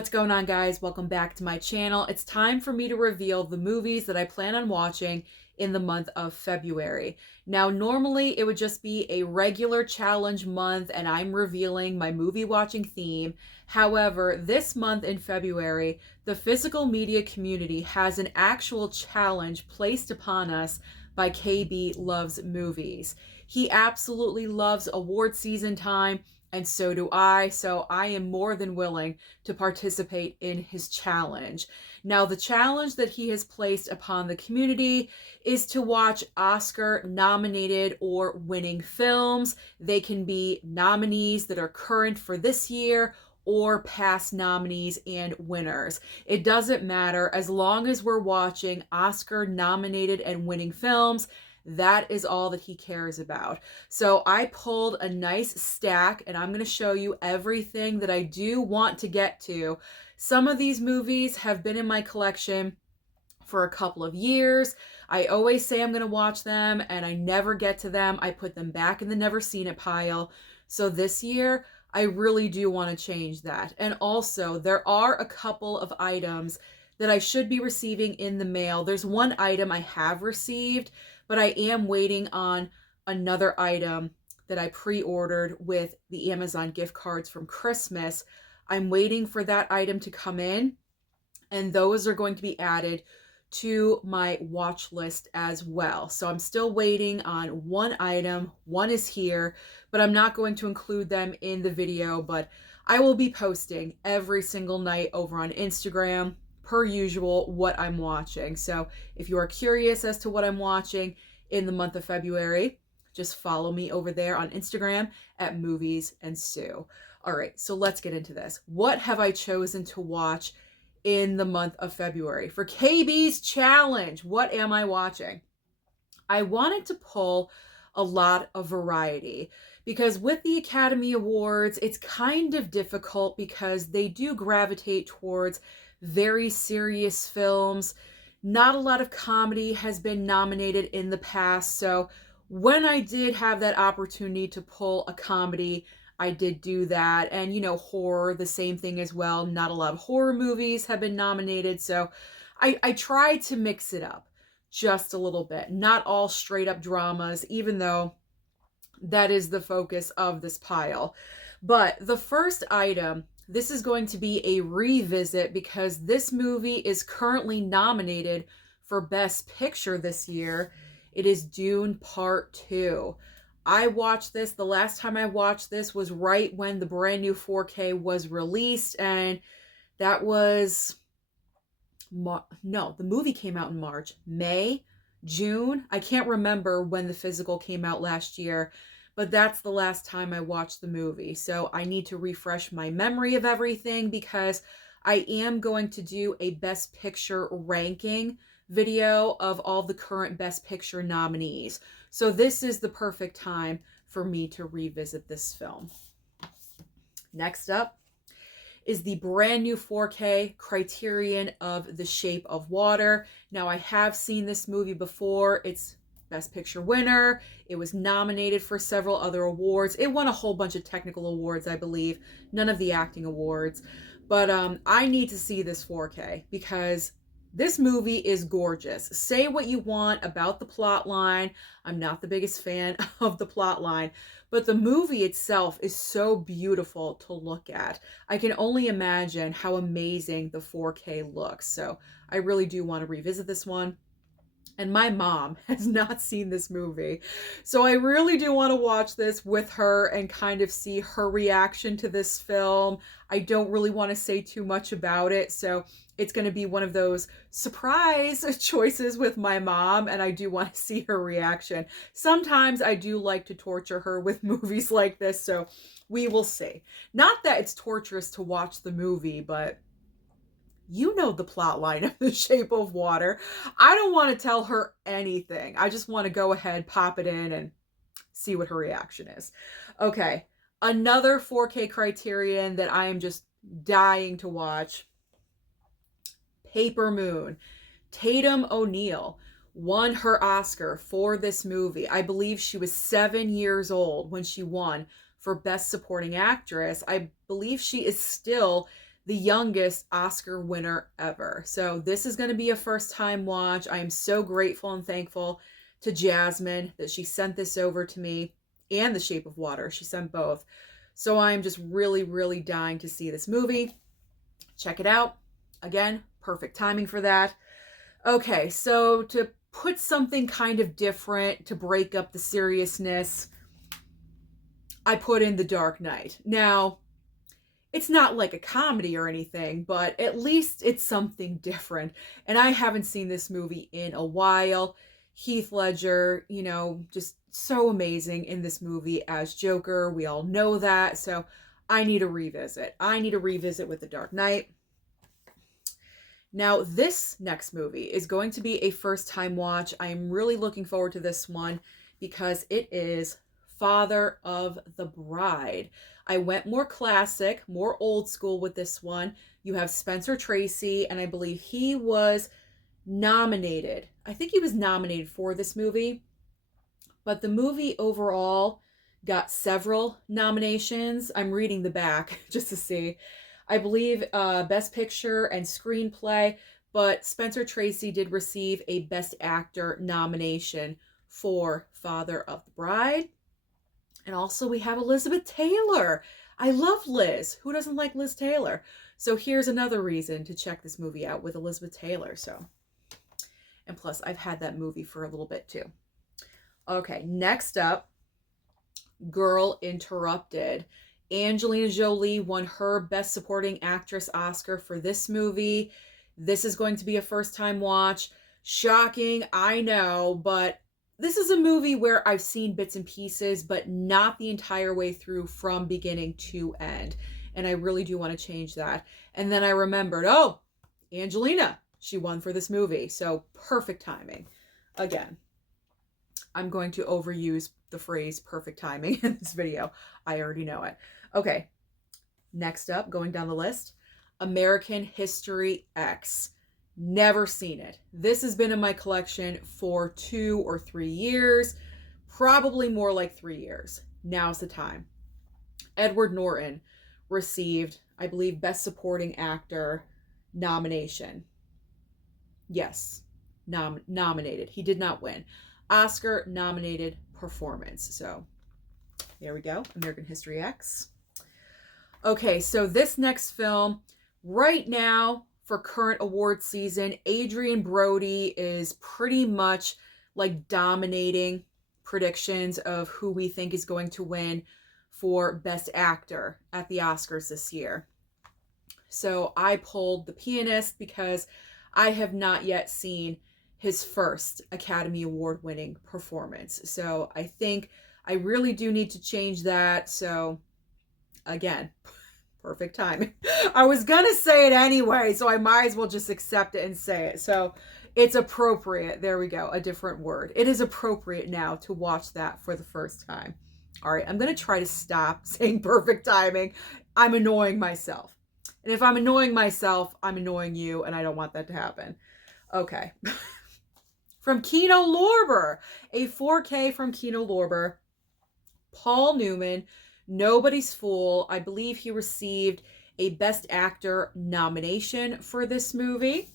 What's going on, guys? Welcome back to my channel. It's time for me to reveal the movies that I plan on watching in the month of February. Now, normally it would just be a regular challenge month and I'm revealing my movie watching theme. However, this month in February, the physical media community has an actual challenge placed upon us by KB Loves Movies. He absolutely loves award season time, and so do I, so I am more than willing to participate in his challenge. Now, the challenge that he has placed upon the community is to watch Oscar nominated or winning films. They can be nominees that are current for this year or past nominees and winners. It doesn't matter, as long as we're watching Oscar nominated and winning films. That is all that he cares about. So I pulled a nice stack and I'm going to show you everything that I do want to get to. Some of these movies have been in my collection for a couple of years. I always say I'm going to watch them and I never get to them. I put them back in the never seen it pile. So this year, I really do want to change that. And also, there are a couple of items that I should be receiving in the mail. There's one item I have received, but I am waiting on another item that I pre-ordered with the Amazon gift cards from Christmas. I'm waiting for that item to come in, and those are going to be added to my watch list as well. So I'm still waiting on one item. One is here, but I'm not going to include them in the video, but I will be posting every single night over on Instagram, per usual, what I'm watching. So if you are curious as to what I'm watching in the month of February, just follow me over there on Instagram at Movies&Sue. All right, so let's get into this. What have I chosen to watch in the month of February? For KB's challenge, what am I watching? I wanted to pull a lot of variety because with the Academy Awards, it's kind of difficult because they do gravitate towards very serious films. Not a lot of comedy has been nominated in the past, so when I did have that opportunity to pull a comedy, I did do that. And, you know, horror, the same thing as well. Not a lot of horror movies have been nominated, so I tried to mix it up just a little bit. Not all straight up dramas, even though that is the focus of this pile. But the first item, this is going to be a revisit because this movie is currently nominated for Best Picture this year. It is Dune Part 2. I watched this, the last time I watched this was right when the brand new 4K was released, and that was, no, the movie came out in March, May, June. I can't remember when the physical came out last year, but that's the last time I watched the movie. So I need to refresh my memory of everything because I am going to do a Best Picture ranking video of all the current Best Picture nominees. So this is the perfect time for me to revisit this film. Next up is the brand new 4K Criterion of The Shape of Water. Now, I have seen this movie before. It's Best Picture winner. It was nominated for several other awards. It won a whole bunch of technical awards, I believe. None of the acting awards. But I need to see this 4K because this movie is gorgeous. Say what you want about the plot line. I'm not the biggest fan of the plot line, but the movie itself is so beautiful to look at. I can only imagine how amazing the 4K looks. So I really do want to revisit this one. And my mom has not seen this movie. So I really do want to watch this with her and kind of see her reaction to this film. I don't really want to say too much about it. So it's going to be one of those surprise choices with my mom. And I do want to see her reaction. Sometimes I do like to torture her with movies like this. So we will see. Not that it's torturous to watch the movie, but you know the plot line of The Shape of Water. I don't want to tell her anything. I just want to go ahead, pop it in, and see what her reaction is. Okay, another 4K Criterion that I am just dying to watch. Paper Moon. Tatum O'Neal won her Oscar for this movie. I believe she was 7 years old when she won for Best Supporting Actress. I believe she is still the youngest Oscar winner ever. So this is going to be a first time watch. I am so grateful and thankful to Jasmine that she sent this over to me, and The Shape of Water. She sent both. So I'm just really, really dying to see this movie. Check it out. Again, perfect timing for that. Okay, so to put something kind of different to break up the seriousness, I put in The Dark Knight. Now, it's not like a comedy or anything, but at least it's something different. And I haven't seen this movie in a while. Heath Ledger, you know, just so amazing in this movie as Joker. We all know that. So I need a revisit. I need a revisit with The Dark Knight. Now, this next movie is going to be a first-time watch. I am really looking forward to this one because it is Father of the Bride. I went more classic, more old school with this one. You have Spencer Tracy, and I believe he was nominated. I think he was nominated for this movie, but the movie overall got several nominations. I'm reading the back just to see. I believe Best Picture and Screenplay, but Spencer Tracy did receive a Best Actor nomination for Father of the Bride. And also we have Elizabeth Taylor. I love Liz. Who doesn't like Liz Taylor? So here's another reason to check this movie out with Elizabeth Taylor. So, and plus I've had that movie for a little bit too. Okay, next up, Girl Interrupted. Angelina Jolie won her Best Supporting Actress Oscar for this movie. This is going to be a first-time watch. Shocking, I know, but this is a movie where I've seen bits and pieces, but not the entire way through from beginning to end. And I really do want to change that. And then I remembered, oh, Angelina, she won for this movie. So perfect timing. Again, I'm going to overuse the phrase perfect timing in this video. I already know it. Okay, next up, going down the list, American History X. Never seen it. This has been in my collection for 2 or 3 years, probably more like 3 years. Now's the time. Edward Norton received, I believe, Best Supporting Actor nomination. Yes, nominated. He did not win. Oscar nominated performance. So there we go. American History X. Okay, so this next film, right now for current award season, Adrian Brody is pretty much like dominating predictions of who we think is going to win for Best Actor at the Oscars this year. So I pulled The Pianist because I have not yet seen his first Academy Award winning performance. So I think I really do need to change that. So again, perfect timing. I was going to say it anyway, so I might as well just accept it and say it. So it's appropriate. There we go. A different word. It is appropriate now to watch that for the first time. All right. I'm going to try to stop saying perfect timing. I'm annoying myself. And if I'm annoying myself, I'm annoying you, and I don't want that to happen. Okay. From Kino Lorber, a 4K from Kino Lorber, Paul Newman, Nobody's Fool. I believe he received a Best Actor nomination for this movie.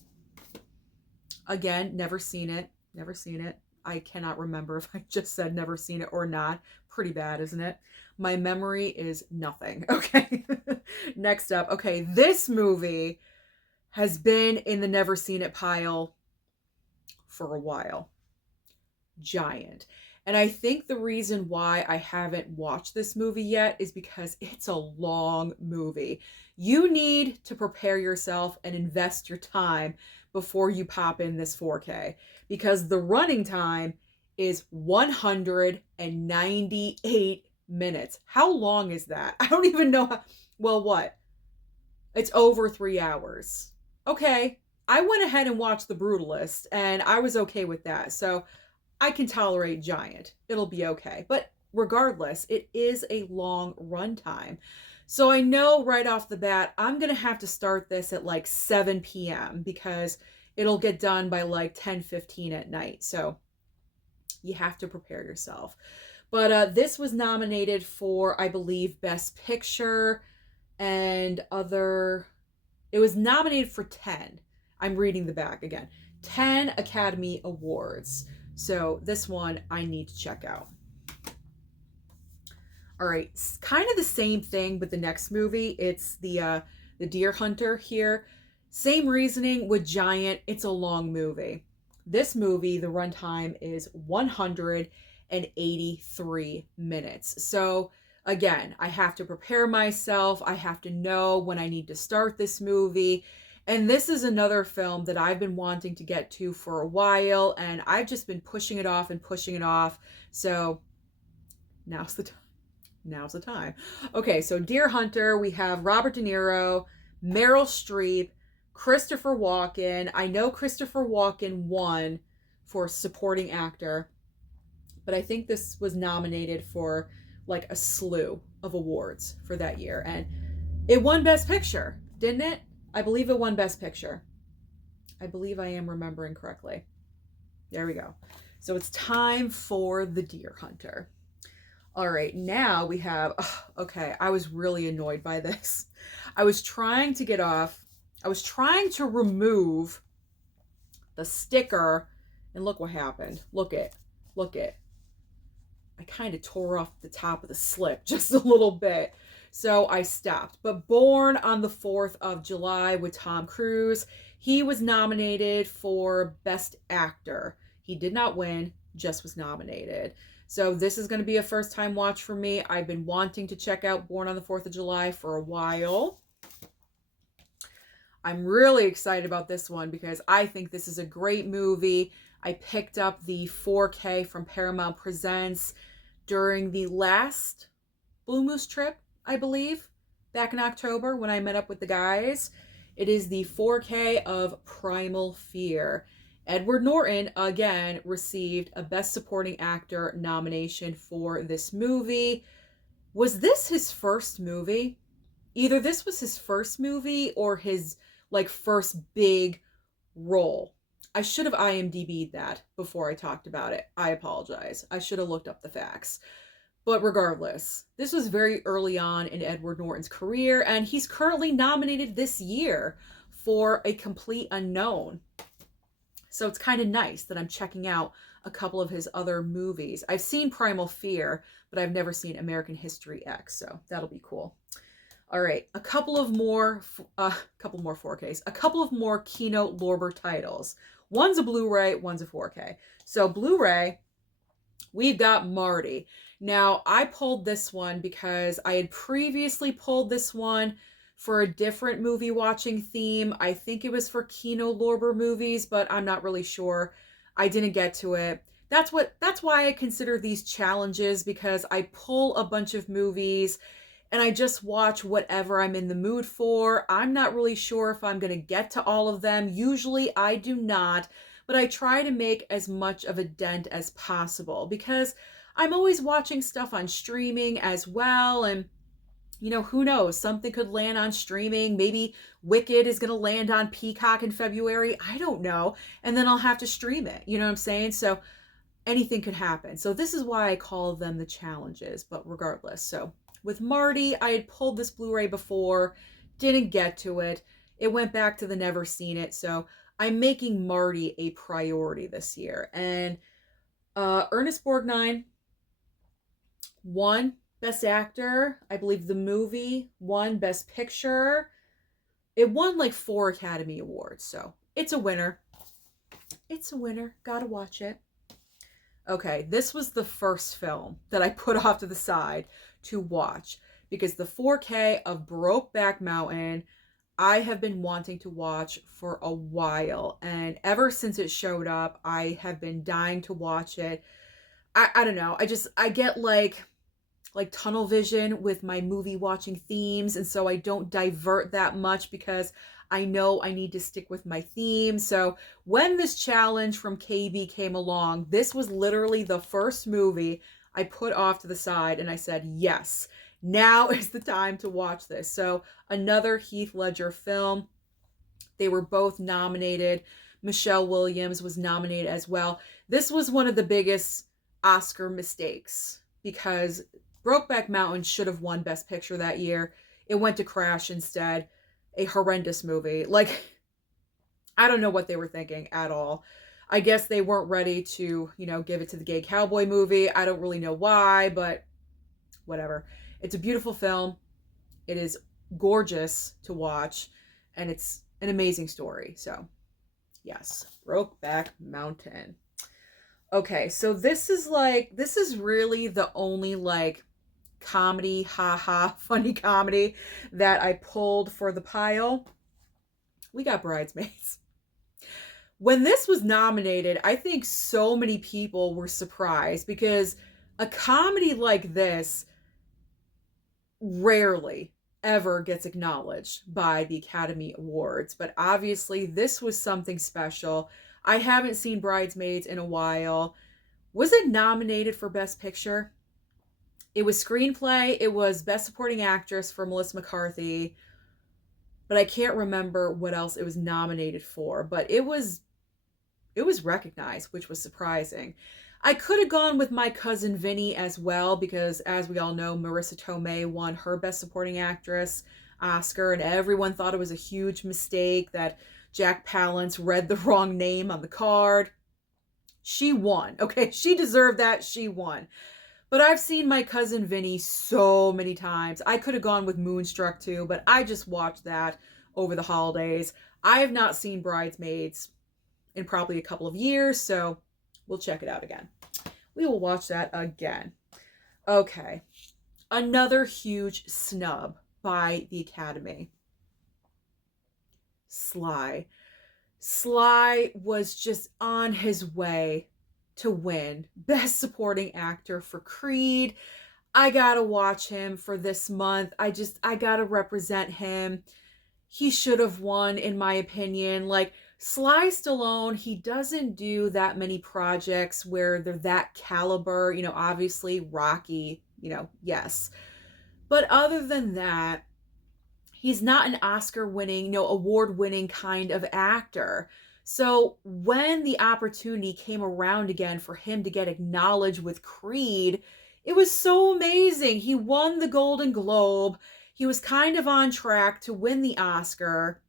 Again, never seen it. Never seen it. I cannot remember if I just said never seen it or not. Pretty bad, isn't it? My memory is nothing. Okay. Next up. Okay, this movie has been in the never seen it pile for a while. Giant. And I think the reason why I haven't watched this movie yet is because it's a long movie. You need to prepare yourself and invest your time before you pop in this 4K, because the running time is 198 minutes. How long is that? I don't even know how. Well, what? It's over 3 hours. Okay. I went ahead and watched The Brutalist, and I was okay with that. So I can tolerate Giant. It'll be okay. But regardless, it is a long runtime. So I know right off the bat, I'm going to have to start this at like 7 p.m. because it'll get done by like 10:15 at night. So you have to prepare yourself. But this was nominated for, I believe, Best Picture and other It was nominated for 10. I'm reading the back again. 10 Academy Awards. So this one I need to check out. All right, kind of the same thing, but the next movie, it's the Deer Hunter here. Same reasoning with Giant. It's a long movie. This movie, the runtime is 183 minutes. So again, I have to prepare myself. I have to know when I need to start this movie. And this is another film that I've been wanting to get to for a while, and I've just been pushing it off and pushing it off. So now's the time. Now's the time. Okay, so Deer Hunter, we have Robert De Niro, Meryl Streep, Christopher Walken. I know Christopher Walken won for supporting actor, but I think this was nominated for like a slew of awards for that year. And it won Best Picture, didn't it? I believe it won Best Picture. I believe I am remembering correctly. There we go. So it's time for the Deer Hunter. All right, now we have, okay, I was really annoyed by this. I was trying to remove the sticker, and look what happened. Look it. I kind of tore off the top of the slip just a little bit. So I stopped. But Born on the 4th of July with Tom Cruise, he was nominated for Best Actor. He did not win, just was nominated. So this is going to be a first time watch for me. I've been wanting to check out Born on the 4th of July for a while. I'm really excited about this one because I think this is a great movie. I picked up the 4K from Paramount Presents during the last Blue Moose trip, I believe, back in October when I met up with the guys. It is the 4K of Primal Fear. Edward Norton, again, received a Best Supporting Actor nomination for this movie. Was this his first movie? Either this was his first movie or his, like, first big role. I should have IMDb'd that before I talked about it. I apologize. I should have looked up the facts. But regardless, this was very early on in Edward Norton's career, and he's currently nominated this year for A Complete Unknown. So it's kind of nice that I'm checking out a couple of his other movies. I've seen Primal Fear, but I've never seen American History X, so that'll be cool. All right, a couple more 4Ks, a couple of more Kino Lorber titles. One's a Blu-ray, one's a 4K. So Blu-ray, we've got Marty. Now, I pulled this one because I had previously pulled this one for a different movie watching theme. I think it was for Kino Lorber movies, but I'm not really sure. I didn't get to it. That's why I consider these challenges, because I pull a bunch of movies and I just watch whatever I'm in the mood for. I'm not really sure if I'm going to get to all of them. Usually I do not, but I try to make as much of a dent as possible because I'm always watching stuff on streaming as well, and you know, who knows? Something could land on streaming. Maybe Wicked is going to land on Peacock in February. I don't know. And then I'll have to stream it. You know what I'm saying? So anything could happen. So this is why I call them the challenges, but regardless. So with Marty, I had pulled this Blu-ray before, didn't get to it. It went back to the never seen it. So I'm making Marty a priority this year. And Ernest Borgnine won Best Actor. I believe the movie won Best Picture. It won like 4 Academy Awards, so it's a winner. It's a winner. Gotta watch it. Okay, this was the first film that I put off to the side to watch because the 4K of Brokeback Mountain I have been wanting to watch for a while, and ever since it showed up, I have been dying to watch it. I don't know. I get like tunnel vision with my movie watching themes, and so I don't divert that much because I know I need to stick with my theme. So when this challenge from KB came along, this was literally the first movie I put off to the side, and I said, yes, now is the time to watch this. So another Heath Ledger film. They were both nominated. Michelle Williams was nominated as well. This was one of the biggest Oscar mistakes because Brokeback Mountain should have won Best Picture that year. It went to Crash instead. a horrendous movie. Like, I don't know what they were thinking at all. I guess they weren't ready to, give it to the gay cowboy movie. I don't really know why, but whatever. It's a beautiful film. It is gorgeous to watch, and it's an amazing story. So, yes, Brokeback Mountain. Okay, so this is really the only like comedy, haha, funny comedy that I pulled for the pile. We got Bridesmaids. When this was nominated, I think so many people were surprised because a comedy like this rarely ever gets acknowledged by the Academy Awards. But obviously, this was something special. I haven't seen Bridesmaids in a while. Was it nominated for Best Picture? It was screenplay. It was Best Supporting Actress for Melissa McCarthy. But I can't remember what else it was nominated for. But it was recognized, which was surprising. I could have gone with My Cousin Vinny as well, because as we all know, Marissa Tomei won her Best Supporting Actress Oscar, and everyone thought it was a huge mistake that Jack Palance read the wrong name on the card. She won. Okay, she deserved that. She won. But I've seen My Cousin Vinny so many times. I could have gone with Moonstruck too, but I just watched that over the holidays. I have not seen Bridesmaids in probably a couple of years, so we'll check it out again. We will watch that again. Okay. Another huge snub by the Academy. Sly. Sly was just on his way to win Best Supporting Actor for Creed. I gotta watch him for this month. I gotta represent him. He should have won, in my opinion. Like, Sly Stallone, he doesn't do that many projects where they're that caliber. Obviously Rocky, yes. But other than that, he's not an Oscar-winning, award-winning kind of actor. So when the opportunity came around again for him to get acknowledged with Creed, it was so amazing. He won the Golden Globe. He was kind of on track to win the Oscar.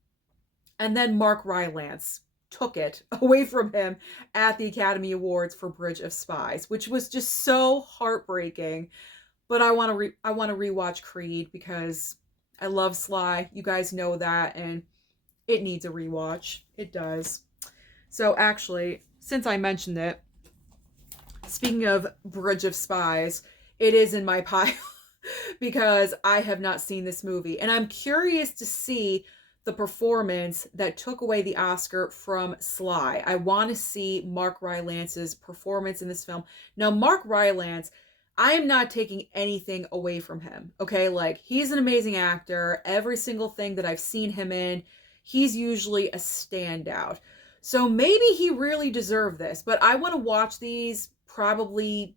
And then Mark Rylance took it away from him at the Academy Awards for Bridge of Spies, which was just so heartbreaking. But I want to rewatch Creed because I love Sly. You guys know that, and it needs a rewatch. It does. So actually, since I mentioned it, speaking of Bridge of Spies, it is in my pile because I have not seen this movie, and I'm curious to see the performance that took away the Oscar from Sly. I want to see Mark Rylance's performance in this film. Now, Mark Rylance, I am not taking anything away from him, okay? Like, he's an amazing actor. Every single thing that I've seen him in, he's usually a standout. So maybe he really deserved this, but I want to watch these probably,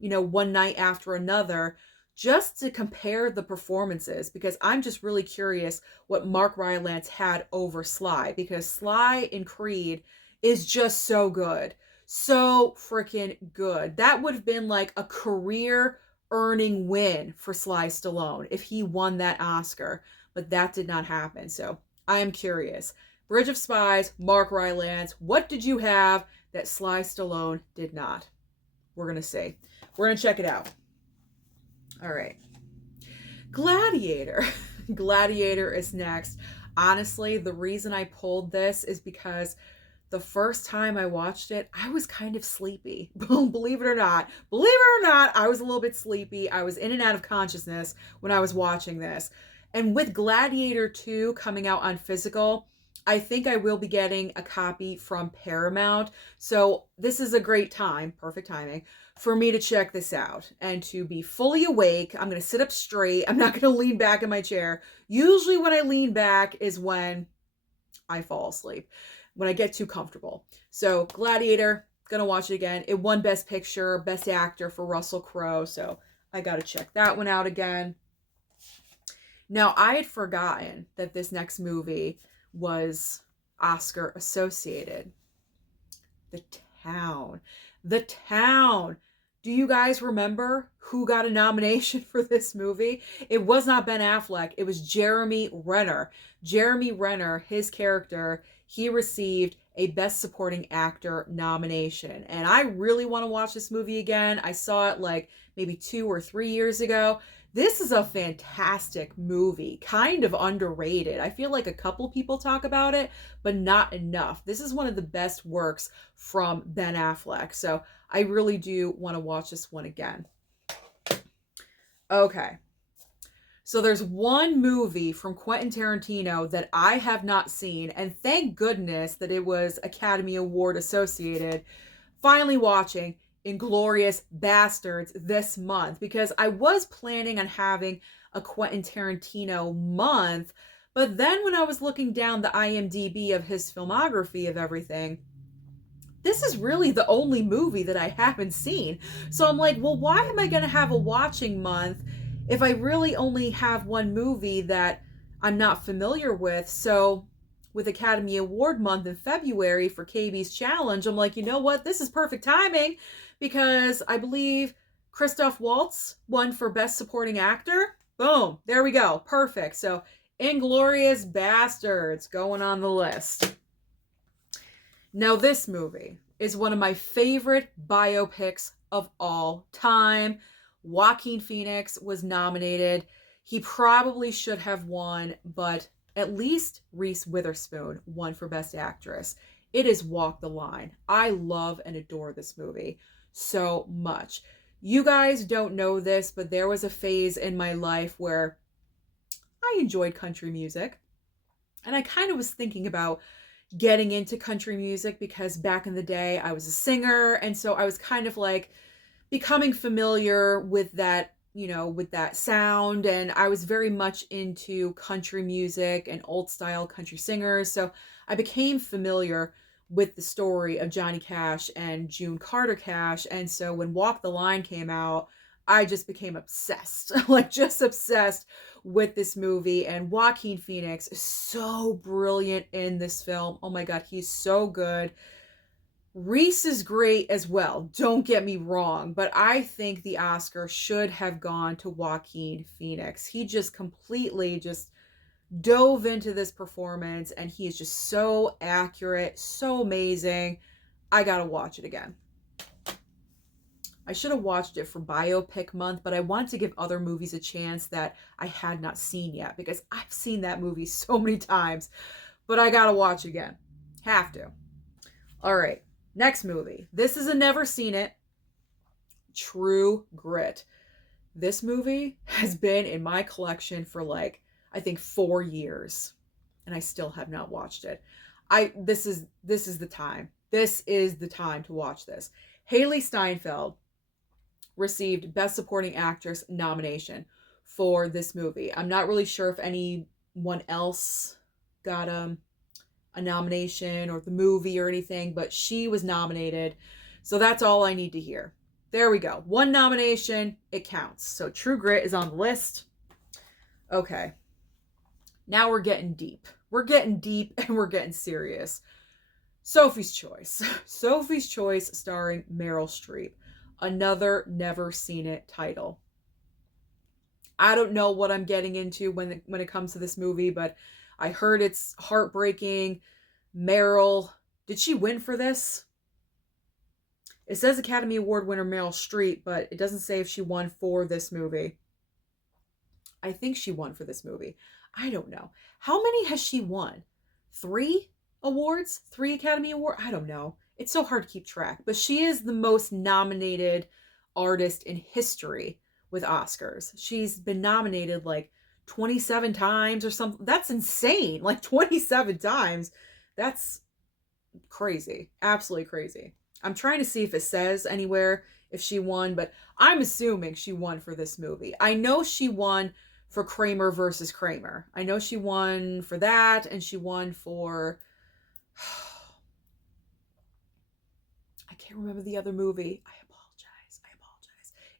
one night after another, just to compare the performances, because I'm just really curious what Mark Rylance had over Sly, because Sly in Creed is just so good. So freaking good. That would have been like a career earning win for Sly Stallone if he won that Oscar, but that did not happen. So I am curious. Bridge of Spies, Mark Rylance, what did you have that Sly Stallone did not? We're going to see. We're going to check it out. All right. Gladiator. Gladiator is next. Honestly, the reason I pulled this is because the first time I watched it, I was kind of sleepy. Believe it or not. Believe it or not, I was a little bit sleepy. I was in and out of consciousness when I was watching this. And with Gladiator 2 coming out on physical, I think I will be getting a copy from Paramount. So this is a great time, perfect timing, for me to check this out and to be fully awake. I'm going to sit up straight. I'm not going to lean back in my chair. Usually when I lean back is when I fall asleep, when I get too comfortable. So Gladiator, going to watch it again. It won Best Picture, Best Actor for Russell Crowe. So I got to check that one out again. Now, I had forgotten that this next movie was Oscar associated. The Town. The Town. Do you guys remember who got a nomination for this movie. It was not Ben Affleck. It was Jeremy Renner. Jeremy Renner, his character, he received a Best Supporting Actor nomination. And I really want to watch this movie again. I saw it like maybe 2 or 3 years ago. This is a fantastic movie, kind of underrated. I feel like a couple people talk about it, but not enough. This is one of the best works from Ben Affleck. So I really do want to watch this one again. Okay. So there's one movie from Quentin Tarantino that I have not seen, and thank goodness that it was Academy Award associated. Finally watching Inglourious Basterds this month, because I was planning on having a Quentin Tarantino month, but then when I was looking down the IMDb of his filmography of everything, this is really the only movie that I haven't seen. So I'm like, well, why am I going to have a watching month if I really only have one movie that I'm not familiar with? So with Academy Award month in February for KB's Challenge, I'm like, you know what? This is perfect timing, because I believe Christoph Waltz won for Best Supporting Actor. Boom. There we go. Perfect. So Inglourious Basterds going on the list. Now, this movie is one of my favorite biopics of all time. Joaquin Phoenix was nominated. He probably should have won, but at least Reese Witherspoon won for Best Actress. It is Walk the Line. I love and adore this movie so much. You guys don't know this, but there was a phase in my life where I enjoyed country music. And I kind of was thinking about getting into country music because back in the day I was a singer, and so I was kind of like becoming familiar with that, with that sound, and I was very much into country music and old style country singers. So I became familiar with the story of Johnny Cash and June Carter Cash, and so when Walk the Line came out, I just became obsessed, like just obsessed with this movie. And Joaquin Phoenix is so brilliant in this film. Oh my God, he's so good. Reese is great as well, don't get me wrong, but I think the Oscar should have gone to Joaquin Phoenix. He just completely just dove into this performance, and he is just so accurate, so amazing. I gotta watch it again. I should have watched it for Biopic Month, but I want to give other movies a chance that I had not seen yet, because I've seen that movie so many times, but I gotta watch again. Have to. All right, next movie. This is a never seen it. True Grit. This movie has been in my collection for like, I think 4 years, and I still have not watched it. This is the time. This is the time to watch this. Haley Steinfeld received Best Supporting Actress nomination for this movie. I'm not really sure if anyone else got a nomination or the movie or anything, but she was nominated. So that's all I need to hear. There we go. One nomination, it counts. So True Grit is on the list. Okay. Now we're getting deep. We're getting deep and we're getting serious. Sophie's Choice. Sophie's Choice starring Meryl Streep. Another never seen it title. I don't know what I'm getting into when it comes to this movie, but I heard it's heartbreaking. Meryl, did she win for this? It says Academy Award winner Meryl Streep, but it doesn't say if she won for this movie. I think she won for this movie. I don't know. How many has she won? 3 awards? 3 Academy Awards? I don't know. It's so hard to keep track. But she is the most nominated artist in history with Oscars. She's been nominated like 27 times or something. That's insane. Like 27 times. That's crazy. Absolutely crazy. I'm trying to see if it says anywhere if she won, but I'm assuming she won for this movie. I know she won for Kramer versus Kramer. I know she won for that, and she won for... I can't remember the other movie. I apologize.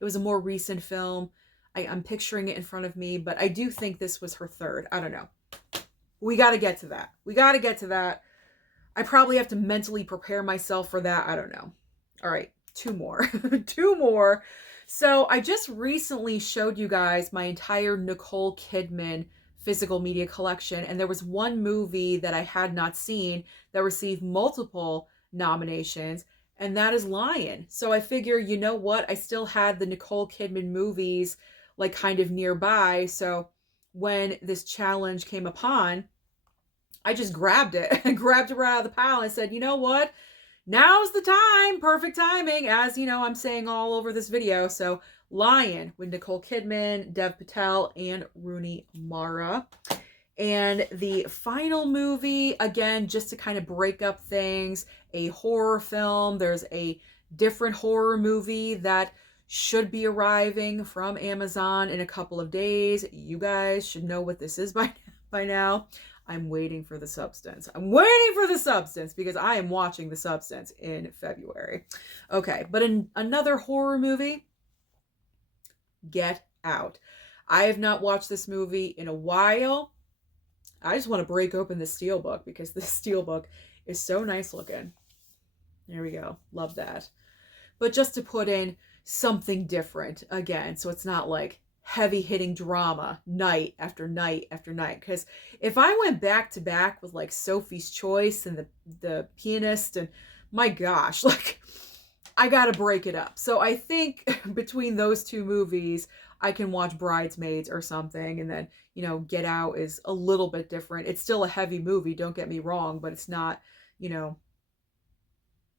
It was a more recent film. I'm picturing it in front of me, but I do think this was her third. I don't know. We got to get to that. I probably have to mentally prepare myself for that. I don't know. All right, 2 more. 2 more. So I just recently showed you guys my entire Nicole Kidman physical media collection, and there was one movie that I had not seen that received multiple nominations, and that is Lion. So I figure, you know what? I still had the Nicole Kidman movies like kind of nearby. So when this challenge came upon, I just grabbed it and grabbed it right out of the pile and said, you know what? Now's the time. Perfect timing, as you know, I'm saying all over this video. So Lion with Nicole Kidman, Dev Patel, and Rooney Mara. And the final movie, again, just to kind of break up things, a horror film. There's a different horror movie that should be arriving from Amazon in a couple of days. You guys should know what this is by now. I'm waiting for The Substance. I'm waiting for The Substance because I am watching The Substance in February. Okay, but in another horror movie, Get Out. I have not watched this movie in a while. I just want to break open the steelbook because the steelbook is so nice looking. There we go. Love that. But just to put in something different again, so it's not like heavy hitting drama night after night after night. Because if I went back to back with like Sophie's Choice and the Pianist, and my gosh, like I gotta break it up. So I think between those two movies, I can watch Bridesmaids or something, and then, you know, Get Out is a little bit different. It's still a heavy movie, don't get me wrong, but it's not, you know,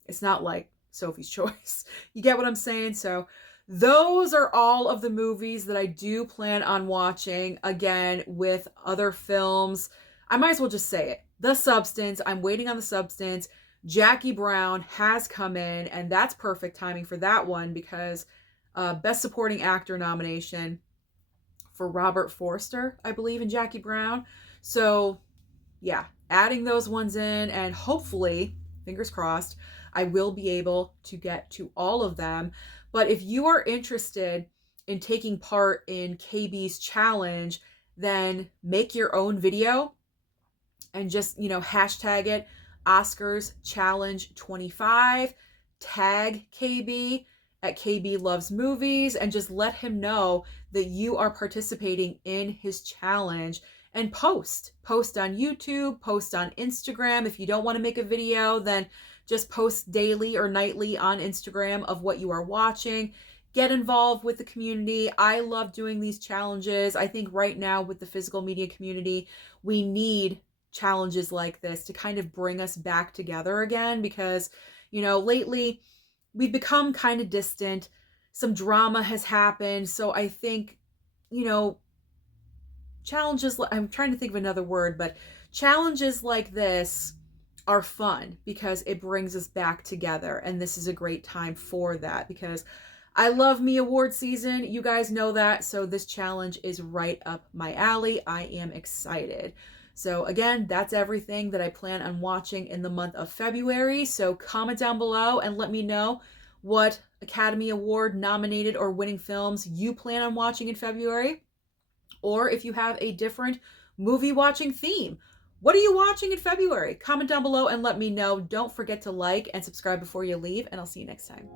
it's not like Sophie's Choice. You get what I'm saying? So those are all of the movies that I do plan on watching. Again, with other films, I might as well just say it. The Substance. I'm waiting on The Substance. Jackie Brown has come in, and that's perfect timing for that one because Best Supporting Actor nomination for Robert Forster, I believe, in Jackie Brown. So, yeah, adding those ones in, and hopefully, fingers crossed, I will be able to get to all of them. But if you are interested in taking part in KB's challenge, then make your own video and just, you know, hashtag it Oscars Challenge 25, tag KB at KB Loves Movies, and just let him know that you are participating in his challenge, and post on YouTube, post on Instagram. If you don't want to make a video, then just post daily or nightly on Instagram of what you are watching. Get involved with the community. I love doing these challenges. I think right now with the physical media community, we need challenges like this to kind of bring us back together again, because, you know, lately we've become kind of distant. Some drama has happened. So I think, you know, challenges, I'm trying to think of another word, but challenges like this are fun because it brings us back together, and this is a great time for that because I love me award season. You guys know that, so this challenge is right up my alley. I am excited. So again, that's everything that I plan on watching in the month of February. So comment down below and let me know what Academy Award nominated or winning films you plan on watching in February, or if you have a different movie watching theme. What are you watching in February? Comment down below and let me know. Don't forget to like and subscribe before you leave, and I'll see you next time.